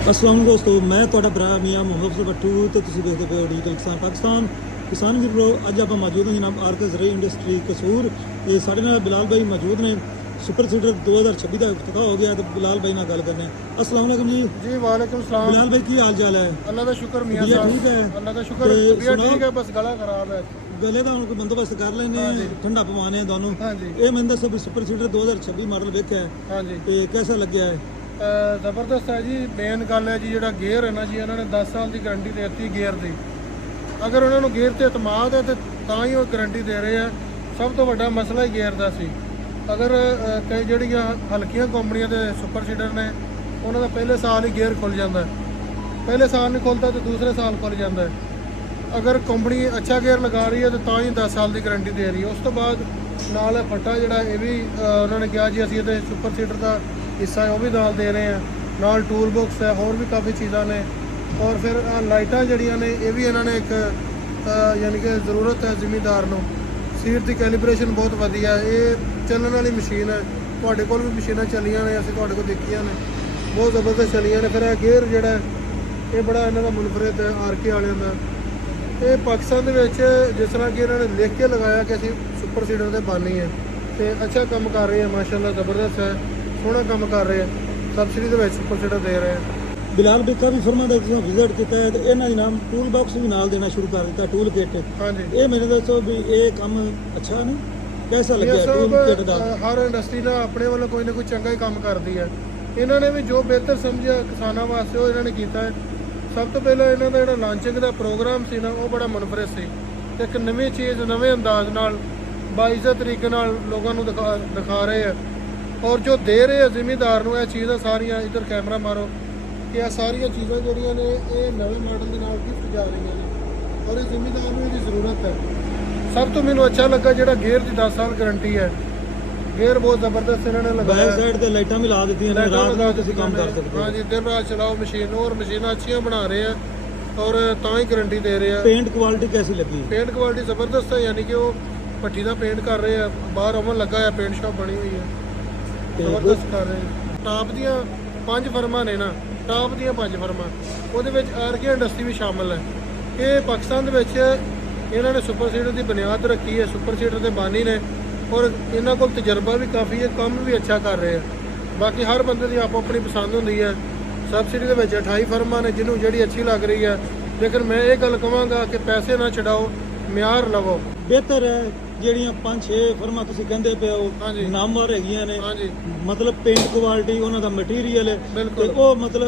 अस्सलाम वालेकुम दोस्तों, मैं ਤੁਹਾਡਾ ਭਰਾ ਮੀਆਂ ਮੁਹੰਮਦ ਅਫਜ਼ਲ ਭੱਟੂ ਤੇ ਤੁਸੀਂ ਦੇਖਦੇ ਪਏ ਹੋ ਡਿਜੀਟਲ ਕਿਸਾਨ ਪਾਕਿਸਤਾਨ। ਕਿਸਾਨ ਵੀਰੋ, ਅੱਜ ਆਪਾਂ ਮੌਜੂਦ ਹਾਂ ਜਨਾਬ ਆਰਕੇ ਜ਼ਰਾਈ ਇੰਡਸਟਰੀ ਕਸੂਰ। ਤੇ ਸਾਡੇ ਨਾਲ ਬਿਲਾਲ ਭਾਈ ਮੌਜੂਦ ਨੇ। ਸੁਪਰ ਸੀਡਰ 2026 ਦਾ ਇਫਤਤਾਹ ਹੋ ਗਿਆ ਤੇ ਬਿਲਾਲ ਭਾਈ ਨਾਲ ਗੱਲ ਕਰਨੇ। अस्सलाम वालेकुम जी। जी वालेकुम सलाम। बिलाल भाई की हाल चाल है? अल्लाह का शुक्र मियां तबीयत साहब। ठीक है? अल्लाह का शुक्र, ते तबीयत सुनाओ। ठीक है, बस गला खराब है। गले का ਹੁਣ ਬੰਦੋਬਸਤ ਕਰ ਲੈਨੇ हाँ जी। ਠੰਡਾ ਪਵਾਣੇ ਦੋਨੋਂ। हाँ जी ਇਹ ਮੈਨੂੰ ਦੱਸੋ ਵੀ ਸੁਪਰ ਸੀਡਰ 2026 ਮਾਡਲ ਵੇਖਿਆ ਹੈ हाँ जी। ਤੇ ਕਿਹਦਾ ਲੱਗਿਆ ਹੈ? ਜ਼ਬਰਦਸਤ ਹੈ ਜੀ। ਮੇਨ ਗੱਲ ਹੈ ਜੀ, ਜਿਹੜਾ ਗੇਅਰ ਹੈ ਨਾ ਜੀ, ਇਹਨਾਂ ਨੇ 10 ਸਾਲ ਦੀ ਗਾਰੰਟੀ ਦੇ ਦਿੱਤੀ ਗੇਅਰ ਦੀ। ਅਗਰ ਉਹਨਾਂ ਨੂੰ ਗੇਅਰ ਤੇ ਇਤਮਾਦ ਹੈ ਤੇ ਤਾਂ ਹੀ ਉਹ ਗਾਰੰਟੀ ਦੇ ਰਹੇ ਆ। ਸਭ ਤੋਂ ਵੱਡਾ ਮਸਲਾ ਹੀ ਗੇਅਰ ਦਾ ਸੀ। ਅਗਰ ਕਈ ਜਿਹੜੀਆਂ ਹਲਕੀਆਂ ਕੰਪਨੀਆਂ ਦੇ ਸੁਪਰ ਸੀਡਰ ਨੇ, ਉਹਨਾਂ ਦਾ ਪਹਿਲੇ ਸਾਲ ਹੀ ਗੇਅਰ ਖੁੱਲ ਜਾਂਦਾ ਹੈ। ਪਹਿਲੇ ਸਾਲ ਨਹੀਂ ਖੁੱਲਦਾ ਤੇ ਦੂਸਰੇ ਸਾਲ ਖੁੱਲ ਜਾਂਦਾ ਹੈ। ਅਗਰ ਕੰਪਨੀ ਅੱਛਾ ਗੇਅਰ ਲਗਾ ਰਹੀ ਹੈ ਤਾਂ ਤਾਂ ਹੀ 10 ਸਾਲ ਦੀ ਗਾਰੰਟੀ ਦੇ ਰਹੀ ਹੈ। ਉਸ ਤੋਂ ਬਾਅਦ ਨਾਲ ਇਹ ਫੱਟਾ ਜਿਹੜਾ ਇਹ ਵੀ ਉਹਨਾਂ ਨੇ ਕਿਹਾ ਜੀ ਅਸੀਂ ਇਹਦੇ ਸੁਪਰ ਸੀਡਰ ਦਾ ਹਿੱਸਾ ਹੈ ਉਹ ਵੀ ਨਾਲ ਦੇ ਰਹੇ ਹਾਂ। ਨਾਲ ਟੂਲ ਬਾਕਸ ਹੈ, ਹੋਰ ਵੀ ਕਾਫੀ ਚੀਜ਼ਾਂ ਨੇ। ਔਰ ਫਿਰ ਲਾਈਟਾਂ ਜਿਹੜੀਆਂ ਨੇ ਇਹ ਵੀ ਇਹਨਾਂ ਨੇ ਇੱਕ ਯਾਨੀ ਕਿ ਜ਼ਰੂਰਤ ਹੈ ਜ਼ਿਮੀਂਦਾਰ ਨੂੰ। ਸੀਟ ਦੀ ਕੈਲੀਬ੍ਰੇਸ਼ਨ ਬਹੁਤ ਵਧੀਆ ਹੈ। ਇਹ ਚੱਲਣ ਵਾਲੀ ਮਸ਼ੀਨ ਹੈ। ਤੁਹਾਡੇ ਕੋਲ ਵੀ ਮਸ਼ੀਨਾਂ ਚੱਲੀਆਂ ਨੇ, ਅਸੀਂ ਤੁਹਾਡੇ ਕੋਲ ਦੇਖੀਆਂ ਨੇ, ਬਹੁਤ ਜ਼ਬਰਦਸਤ ਚੱਲੀਆਂ ਨੇ। ਫਿਰ ਇਹ ਗੇਅਰ ਜਿਹੜਾ ਇਹ ਬੜਾ ਇਹਨਾਂ ਦਾ ਮੁਨਫਰਦ ਹੈ ਆਰਕੇ ਵਾਲਿਆਂ ਦਾ। ਇਹ ਪਾਕਿਸਤਾਨ ਦੇ ਵਿੱਚ ਜਿਸ ਤਰ੍ਹਾਂ ਕਿ ਇਹਨਾਂ ਨੇ ਲਿਖ ਕੇ ਲਗਾਇਆ ਕਿ ਅਸੀਂ ਸੁਪਰ ਸੀਡਰ ਦੇ ਬਾਨੀ ਹੈ ਤੇ ਅੱਛਾ ਕੰਮ ਕਰ ਰਹੇ ਆ, ਮਾਸ਼ਾਅੱਲਾ ਜ਼ਬਰਦਸਤ ਹੈ, ਸੋਹਣਾ ਕੰਮ ਕਰ ਰਹੇ ਆ। ਸਬਸਿਡੀ ਦੇ ਵਿੱਚ ਸੁਪਰ ਸੀਡਰ ਦੇ ਰਹੇ ਆ। ਬਿਲਾਲ ਭਾਈ ਕਾਫੀ ਫਰਮਾਂ ਦਾ ਤੁਸੀਂ ਵਿਜ਼ਿਟ ਕੀਤਾ ਹੈ ਤੇ ਇਹਨਾਂ ਦੇ ਨਾਮ ਟੂਲ ਬਾਕਸ ਵੀ ਨਾਲ ਦੇਣਾ ਸ਼ੁਰੂ ਕਰ ਦਿੱਤਾ, ਟੂਲ ਕਿੱਟ। ਹਾਂਜੀ, ਇਹ ਮੈਨੂੰ ਦੱਸੋ ਵੀ ਇਹ ਕੰਮ ਅੱਛਾ ਨਹੀਂ, ਕੈਸਾ ਲੱਗਿਆ ਟੂਲ ਕਿੱਟ ਦਾ? ਹਰ ਇੰਡਸਟਰੀ ਦਾ ਆਪਣੇ ਵੱਲੋਂ ਕੋਈ ਨਾ ਕੋਈ ਚੰਗਾ ਹੀ ਕੰਮ ਕਰਦੀ ਹੈ। ਇਹਨਾਂ ਨੇ ਵੀ ਜੋ ਬਿਹਤਰ ਸਮਝਿਆ ਕਿਸਾਨਾਂ ਵਾਸਤੇ ਉਹ ਇਹਨਾਂ ਨੇ ਕੀਤਾ ਹੈ। ਸਭ ਤੋਂ ਪਹਿਲਾਂ ਇਹਨਾਂ ਦਾ ਜਿਹੜਾ ਲਾਂਚਿੰਗ ਦਾ ਪ੍ਰੋਗਰਾਮ ਸੀ ਨਾ, ਉਹ ਬੜਾ ਮੁਨਫਰਦ ਸੀ। ਤੇ ਇੱਕ ਨਵੀਂ ਚੀਜ਼ ਨਵੇਂ ਅੰਦਾਜ਼ ਨਾਲ ਬਾਇਜ਼ਤ ਤਰੀਕੇ ਨਾਲ ਲੋਕਾਂ ਨੂੰ ਦਿਖਾ ਰਹੇ ਆ। ਔਰ ਜੋ ਦੇ ਰਹੇ ਆ ਜ਼ਿਮੀਂਦਾਰ ਨੂੰ ਇਹ ਚੀਜ਼ਾਂ ਸਾਰੀਆਂ, ਇੱਧਰ ਕੈਮਰਾ ਮਾਰੋ, ਕਿ ਇਹ ਸਾਰੀਆਂ ਚੀਜ਼ਾਂ ਜਿਹੜੀਆਂ ਨੇ ਇਹ ਨਵੇਂ ਮਾਡਲ ਦੇ ਨਾਲ ਗਿਫਟ ਜਾ ਰਹੀਆਂ ਨੇ। ਔਰ ਇਹ ਜ਼ਿਮੀਂਦਾਰ ਨੂੰ ਇਹਦੀ ਜ਼ਰੂਰਤ ਹੈ। ਸਭ ਤੋਂ ਮੈਨੂੰ ਅੱਛਾ ਲੱਗਾ ਜਿਹੜਾ ਗੇਅਰ ਦੀ 10 ਸਾਲ ਗਾਰੰਟੀ ਹੈ। ਗੇਅਰ ਬਹੁਤ ਜ਼ਬਰਦਸਤ ਇਹਨਾਂ ਨੇ ਲਗਾਇਆ। ਬੈਕ ਸਾਈਡ ਤੇ ਲਾਈਟਾਂ ਵੀ ਲਾ ਦਿੱਤੀਆਂ ਨੇ, ਰਾਤ ਨੂੰ ਤੁਸੀਂ ਕੰਮ ਕਰ ਸਕਦੇ ਹੋ। ਹਾਂਜੀ, ਦਿਨ ਰਾਤ ਚਲਾਓ ਮਸ਼ੀਨ। ਔਰ ਮਸ਼ੀਨਾਂ ਅੱਛੀਆਂ ਬਣਾ ਰਹੇ ਆ ਔਰ ਤਾਂ ਹੀ ਗਾਰੰਟੀ ਦੇ ਰਹੇ ਆ। ਪੇਂਟ ਕੁਆਲਿਟੀ ਕੈਸੀ ਲੱਗੀ? ਪੇਂਟ ਕੁਆਲਿਟੀ ਜ਼ਬਰਦਸਤ ਹੈ, ਯਾਨੀ ਕਿ ਉਹ ਭੱਠੀ ਦਾ ਪੇਂਟ ਕਰ ਰਹੇ ਆ। ਬਾਹਰ ਓਵਨ ਲੱਗਾ ਹੈ, ਪੇਂਟ ਸ਼ਾਪ ਬਣੀ ਹੋਈ ਹੈ, ਜ਼ਬਰਦਸਤ ਕਰ ਰਹੇ ਆ। ਟਾਪ ਦੀਆਂ 5 ਫਰਮਾਂ ਨੇ ਨਾ, ਟਾਪ ਦੀਆਂ 5 ਫਰਮਾਂ, ਉਹਦੇ ਵਿੱਚ ਆਰਕੇ ਇੰਡਸਟਰੀ ਵੀ ਸ਼ਾਮਲ ਹੈ। ਇਹ ਪਾਕਿਸਤਾਨ ਦੇ ਵਿੱਚ ਇਹਨਾਂ ਨੇ ਸੁਪਰ ਸੀਡਰ ਦੀ ਬੁਨਿਆਦ ਰੱਖੀ ਹੈ। ਸੁਪਰ ਸੀਡਰ ਦੇ ਬਾਨੀ ਨੇ ਔਰ ਇਹਨਾਂ ਕੋਲ ਤਜਰਬਾ ਵੀ ਕਾਫੀ ਹੈ, ਕੰਮ ਵੀ ਅੱਛਾ ਕਰ ਰਹੇ ਆ। ਬਾਕੀ ਹਰ ਬੰਦੇ ਦੀ ਆਪੋ ਆਪਣੀ ਪਸੰਦ ਹੁੰਦੀ ਹੈ। ਸਬਸਿਡੀ ਦੇ ਵਿੱਚ 28 ਫਰਮਾਂ ਨੇ, ਜਿਹਨੂੰ ਜਿਹੜੀ ਅੱਛੀ ਲੱਗ ਰਹੀ ਹੈ। ਲੇਕਿਨ ਮੈਂ ਇਹ ਗੱਲ ਕਹਾਂਗਾ ਕਿ ਪੈਸੇ ਨਾ ਛਡਾਓ, ਮਿਆਰ ਲਵੋ। ਬਿਹਤਰ ਹੈ ਜਿਹੜੀਆਂ 5-6 ਫਰਮਾਂ ਤੁਸੀਂ ਕਹਿੰਦੇ ਪਏ ਹੋ, ਹਾਂਜੀ। ਨਾਮਵਰ ਹੈਗੀਆਂ ਨੇ, ਹਾਂਜੀ, ਮਤਲਬ ਪੇਂਟ ਕੁਆਲਿਟੀ, ਉਹਨਾਂ ਦਾ ਮਟੀਰੀਅਲ ਤੇ ਬਿਲਕੁਲ। ਉਹ ਮਤਲਬ